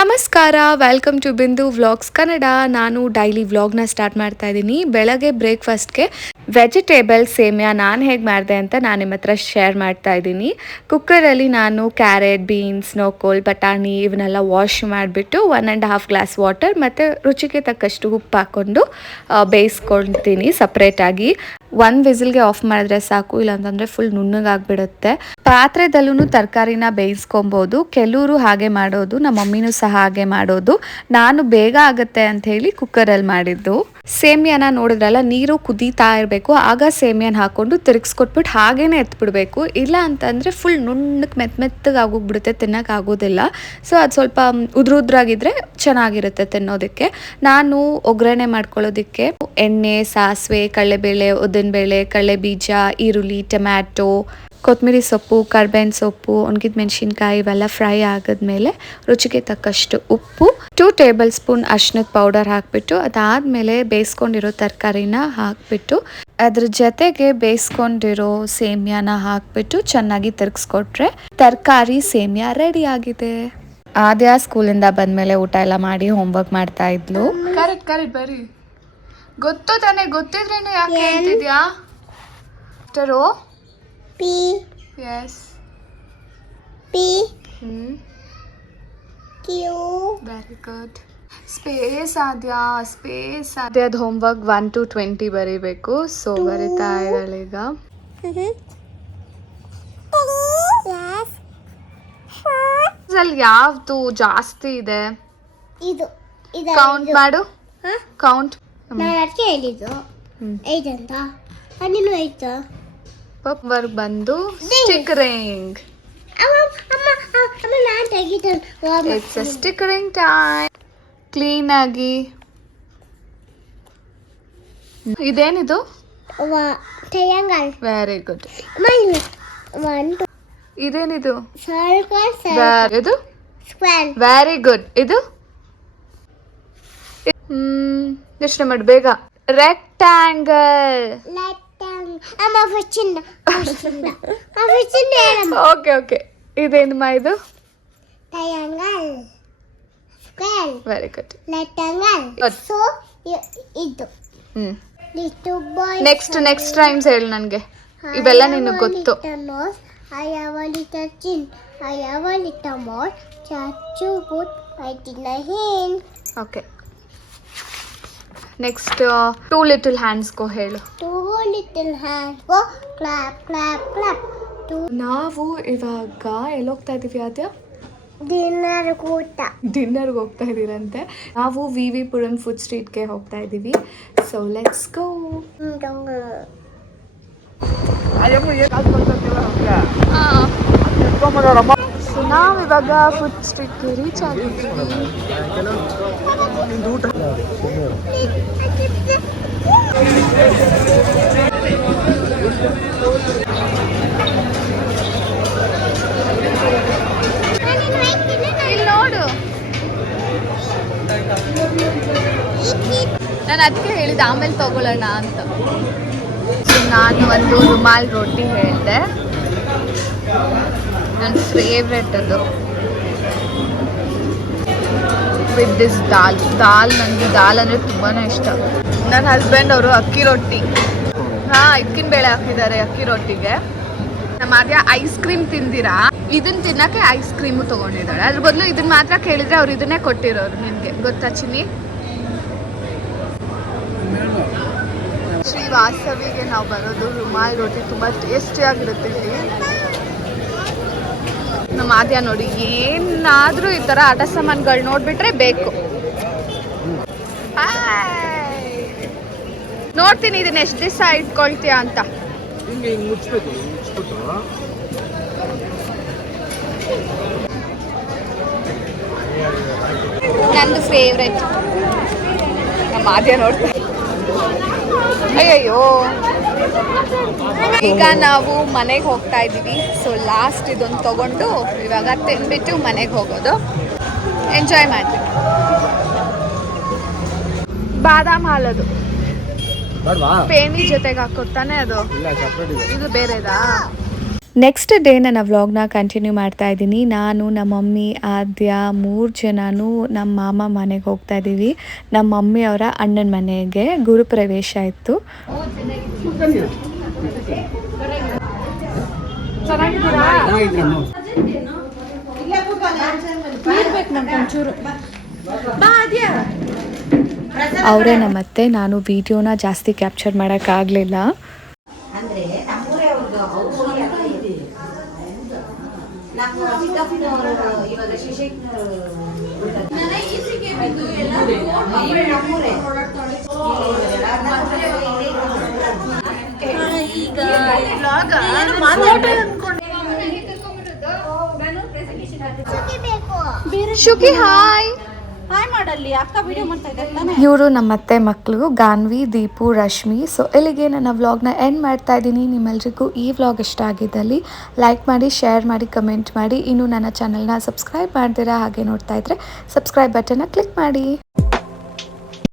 ನಮಸ್ಕಾರ, welcome to ಬಿಂದು vlogs Kannada. ನಾನು ಡೈಲಿ ವ್ಲಾಗ್ನ ಸ್ಟಾರ್ಟ್ ಮಾಡ್ತಾ ಇದ್ದೀನಿ. ಬೆಳಗ್ಗೆ ಬ್ರೇಕ್ಫಾಸ್ಟ್ಗೆ ವೆಜಿಟೇಬಲ್ ಸೇಮಿಯಾ ನಾನು ಹೇಗೆ ಮಾಡಿದೆ ಅಂತ ನಾನು ನಿಮ್ಮ ಹತ್ರ ಶೇರ್ ಮಾಡ್ತಾ ಇದ್ದೀನಿ. ಕುಕ್ಕರಲ್ಲಿ ನಾನು ಕ್ಯಾರೆಟ್, ಬೀನ್ಸ್, ನೋಕೋಲ್, ಬಟಾಣಿ ಇವನ್ನೆಲ್ಲ ವಾಶ್ ಮಾಡಿಬಿಟ್ಟು 1.5 ಗ್ಲಾಸ್ ವಾಟರ್ ಮತ್ತು ರುಚಿಗೆ ತಕ್ಕಷ್ಟು ಉಪ್ಪು ಹಾಕ್ಕೊಂಡು ಬೇಯಿಸ್ಕೊಳ್ತೀನಿ ಸಪ್ರೇಟಾಗಿ. 1 ವಿಸಿಲ್ಗೆ ಆಫ್ ಮಾಡಿದ್ರೆ ಸಾಕು, ಇಲ್ಲಾಂತಂದರೆ ಫುಲ್ ನುಣ್ಣಗಾಗ್ಬಿಡುತ್ತೆ. ಪಾತ್ರೆದಲ್ಲೂ ತರಕಾರಿನ ಬೇಯಿಸ್ಕೊಬೋದು. ಕೆಲವರು ಹಾಗೆ ಮಾಡೋದು, ನಮ್ಮ ಮಮ್ಮಿನೂ ಸಹ ಹಾಗೆ ಮಾಡೋದು. ನಾನು ಬೇಗ ಆಗುತ್ತೆ ಅಂತ ಹೇಳಿ ಕುಕ್ಕರಲ್ಲಿ ಮಾಡಿದ್ದು. ಸೇಮಿಯಾನ ನೋಡಿದ್ರಲ್ಲ, ನೀರು ಕುದೀತಾ ಇರಬೇಕು, ಆಗ ಸೇಮಿಯಾನ ಹಾಕೊಂಡು ತಿರುಗಿಸ್ಕೊಟ್ಬಿಟ್ಟು ಹಾಗೇನೆ ಎತ್ಬಿಡ್ಬೇಕು. ಇಲ್ಲ ಅಂತಂದರೆ ಫುಲ್ ನುಣ್ಣಗೆ ಮೆತ್ತಗೆ ಆಗೋಗ್ಬಿಡುತ್ತೆ, ತಿನ್ನೋಕೆ ಆಗೋದಿಲ್ಲ. ಸೊ ಅದು ಸ್ವಲ್ಪ ಉದ್ರಾಗಿದ್ರೆ ಚೆನ್ನಾಗಿರುತ್ತೆ ತಿನ್ನೋದಕ್ಕೆ. ನಾನು ಒಗ್ಗರಣೆ ಮಾಡ್ಕೊಳ್ಳೋದಕ್ಕೆ ಎಣ್ಣೆ, ಸಾಸಿವೆ, ಕಡಲೆಬೇಳೆ, ಉದ್ದಿನಬೇಳೆ, ಕಡಲೆಬೀಜ, ಈರುಳ್ಳಿ, ಟೊಮ್ಯಾಟೊ, ಕೊತ್ತಂಬರಿ ಸೊಪ್ಪು, ಕರ್ಬೇವಿನ ಸೊಪ್ಪು, ಒಣಗಿದ ಮೆಣಸಿನ್ಕಾಯಿ ಇವೆಲ್ಲ ಫ್ರೈ ಆಗಿದ್ಮೇಲೆ ರುಚಿಗೆ ತಕ್ಕಷ್ಟು ಉಪ್ಪು, 2 ಟೇಬಲ್ ಸ್ಪೂನ್ ಅರಿಶಿನದ ಪೌಡರ್ ಹಾಕ್ಬಿಟ್ಟು ಅದಾದಮೇಲೆ ಬೇಯಿಸ್ಕೊಂಡಿರೋ ತರಕಾರಿನ ಹಾಕ್ಬಿಟ್ಟು ಅದ್ರ ಜೊತೆಗೆ ಬೇಯಿಸ್ಕೊಂಡಿರೋ ಸೇಮಿಯಾನ ಹಾಕ್ಬಿಟ್ಟು ಚೆನ್ನಾಗಿ ತಿರುಗಿಸ್ಕೊಟ್ರೆ ತರಕಾರಿ ಸೇಮಿಯಾ ರೆಡಿ ಆಗಿದೆ. ಆದ್ಯಾ ಸ್ಕೂಲಿಂದ ಬಂದಮೇಲೆ ಊಟ ಎಲ್ಲ ಮಾಡಿ ಹೋಮ್ವರ್ಕ್ ಮಾಡ್ತಾ ಇದ್ಲು. ಕರೆಕ್ಟ್ ಬರಿ. ಗೊತ್ತು ತಾನೆ, ಗೊತ್ತಿದ್ರೇನು ಯಾಕೆ ಹೇಳ್ತಿದ್ಯಾ? P. Yes. P. Q. Very good. Space ಆದ್ಯದ ಹೋಮ್ವರ್ಕ್ 1 to 20 ಬರೀಬೇಕು. ಸೊ ಬರಿತಾ ಇದ್ದಾಳೆ ಈಗ. ಯಾವ್ದು ಜಾಸ್ತಿ ಇದೆ? ಇದು ಕೌಂಟ್ ಮಾಡು. ಕೌಂಟ್. ನಾನು ಅದಕ್ಕೆ ಹೇಳಿದ್ದು 8 ಅಂತ. ಅದೇನು ಆಯ್ತಾ? ವರ್ಕ್ ಬಂದು stickering. It's a stickering time. Clean ಆಗಿ. ಇದೇನಿದು? ಟ್ರಯಾಂಗಲ್. Very good. ಇದೇನಿದು? ಇದು ಸ್ಕ್ವೇರ್. Very good. ಇದು ಯೋಚನೆ ಮಾಡಿ ಬೇಗ. ರೆಕ್ಟ್ಯಾಂಗಲ್. ಓಕೆ. ಇದೇನಮ್ಮ ಇದು? Triangle. Square. Very good. Rectangle. So ಇದು. ನೆಕ್ಸ್ಟ್ ಟೈಮ್ಸ್ ಹೇಳು ನನಗೆ. ಇವೆಲ್ಲ ನಿನಗೆ ಗೊತ್ತು. I have a little chin. I have a little mouth. Chachu put right in the hand. Okay. Next, 2 little hands go ಹೇಳು. 2 little hands go clap, clap, clap. ನಾವು ಇವಾಗ ಎಲ್ಲಿ ಹೋಗ್ತಾ ಇದೀವಿ ಆದ್ಯ? ಡಿನ್ನರ್ಗೆ ಹೋಗ್ತಾ ಇದೀರಂತೆ. ನಾವು ವಿ ಪುರಂ ಫುಡ್ ಸ್ಟ್ರೀಟ್ಗೆ ಹೋಗ್ತಾ ಇದ್ದೀವಿ. So let's go. ಸೊ ನಾವು ಇವಾಗ ಫುಡ್ ಸ್ಟ್ರೀಟ್ಗೆ ರೀಚ್ ಆಗಿದ್ದೀವಿ. ಇಲ್ಲಿ ನೋಡು, ನಾನು ಅದಕ್ಕೆ ಹೇಳಿದ್ದೆ ಆಮೇಲೆ ತಗೊಳ್ಳೋಣ ಅಂತ. ಸೊ ನಾನು ಒಂದು ರುಮಾಲ್ ರೋಟಿ ಹೇಳಿದೆ, ನನ್ನ ಫೇವ್ರೆಟ್ ಅದು. ವಿತ್ ದಿಸ್ ದಾಲ್ ನನಗೆ ದಾಲ್ ಅಂದರೆ ತುಂಬಾ ಇಷ್ಟ. ನನ್ನ ಹಸ್ಬೆಂಡ್ ಅವರು ಅಕ್ಕಿ ರೊಟ್ಟಿ, ಇಕ್ಕಿನ ಬೇಳೆ ಹಾಕಿದ್ದಾರೆ ಅಕ್ಕಿ ರೊಟ್ಟಿಗೆ. ನಮ್ಮ ಆದ್ಯ ಐಸ್ ಕ್ರೀಮ್ ತಿಂದಿರಾ? ಇದನ್ನ ತಿನ್ನಕ್ಕೆ ಐಸ್ ಕ್ರೀಮು ತೊಗೊಂಡಿದ್ದಾಳೆ. ಅದ್ರ ಬದಲು ಇದನ್ನ ಮಾತ್ರ ಕೇಳಿದ್ರೆ ಅವ್ರು ಇದನ್ನೇ ಕೊಟ್ಟಿರೋರು. ನಿನಗೆ ಗೊತ್ತಾ ಚಿನ್ನಿ? ಶ್ರೀ ವಾಸವಿಗೆ ನಾವು ಬರೋದು ರುಮಾಲ್ ರೋಟಿ ತುಂಬ ಟೇಸ್ಟಿಯಾಗಿರುತ್ತೆ ಇಲ್ಲಿ. ನಮ್ಮ ಆದ್ಯ ನೋಡಿ, ಏನಾದರೂ ಈ ಥರ ಆಟ ಸಾಮಾನುಗಳು ನೋಡಿಬಿಟ್ರೆ ಬೇಕು. ನೋಡ್ತೀನಿ ಇದನ್ನ ಎಷ್ಟು ದಿವಸ ಇಟ್ಕೊಳ್ತೀಯ ಅಂತ. ನಂದು ಫೇವ್ರೆಟ್. ನಮ್ಮ ಆದ್ಯ ನೋಡ್ತೀನಿ. ಅಯ್ಯಯ್ಯೋ, ಈಗ ನಾವು ಮನೆಗೆ ಹೋಗ್ತಾ ಇದ್ದೀವಿ. ಸೊ ಲಾಸ್ಟ್ ಇದೊಂದು ತಗೊಂಡು ಇವಾಗ ತಿನ್ಬಿಟ್ಟು ಮನೆಗೆ ಹೋಗೋದು. ಎಂಜಾಯ್ ಮಾಡ್ತೀವಿ. ಬಾದಾಮ್ ಹಾಲದು ಪೇನಿ ಜೊತೆಗೆ ಹಾಕೊಡ್ತಾನೆ ಅದು. ಇದು ಬೇರೆದಾ? ನೆಕ್ಸ್ಟ್ ಡೇ ನನ್ನ ವ್ಲಾಗ್ನ ಕಂಟಿನ್ಯೂ ಮಾಡ್ತಾ ಇದ್ದೀನಿ. ನಾನು ನಮ್ಮ ಮಮ್ಮಿ ಆದ್ಯ 3 ಜನನೂ ನಮ್ಮ ಮಾಮ ಮನೆಗೆ ಹೋಗ್ತಾ ಇದ್ದೀವಿ. ನಮ್ಮ ಮಮ್ಮಿ ಅವರ ಅಣ್ಣನ ಮನೆಗೆ ಗುರುಪ್ರವೇಶ ಇತ್ತು. ಅವರೇ ನಮ್ಮತ್ತೆ. ನಾನು ವಿಡಿಯೋನ ಜಾಸ್ತಿ ಕ್ಯಾಪ್ಚರ್ ಮಾಡೋಕ್ಕಾಗಲಿಲ್ಲ. ಅಂದ್ರೆ ನಮ್ಮೂರೇ ಅವ್ರದ್ದು ನಮ್ಮ ಚಿಕ್ಕಪ್ಪನವರು ಇವಾಗ ಶಿಶೇಕ್ನವರು ಶುಕಿ ಹಾಯ್ ಹಾಯ್ ಮಾಡಲ್ಲಿ ಅಕ್ಕ ವಿಡಿಯೋ ಮಾಡ್ತಾ ಇದ್ದಾರೆ. ಇವರು ನಮ್ಮತ್ತೆ ಮಕ್ಕಳು ಗಾನ್ವಿ, ದೀಪು, ರಶ್ಮಿ. ಸೊ ಇಲ್ಲಿಗೆ ನನ್ನ ವ್ಲಾಗ್ನ ಎಂಡ್ ಮಾಡ್ತಾ ಇದ್ದೀನಿ. ನಿಮ್ಮೆಲ್ರಿಗೂ ಈ ವ್ಲಾಗ್ ಇಷ್ಟ ಆಗಿದ್ದಲ್ಲಿ ಲೈಕ್ ಮಾಡಿ, ಶೇರ್ ಮಾಡಿ, ಕಮೆಂಟ್ ಮಾಡಿ. ಇನ್ನು ನನ್ನ ಚಾನಲ್ನ ಸಬ್ಸ್ಕ್ರೈಬ್ ಮಾಡ್ತೀರಾ ಹಾಗೆ ನೋಡ್ತಾ ಇದ್ರೆ ಸಬ್ಸ್ಕ್ರೈಬ್ ಬಟನ್ನ ಕ್ಲಿಕ್ ಮಾಡಿ.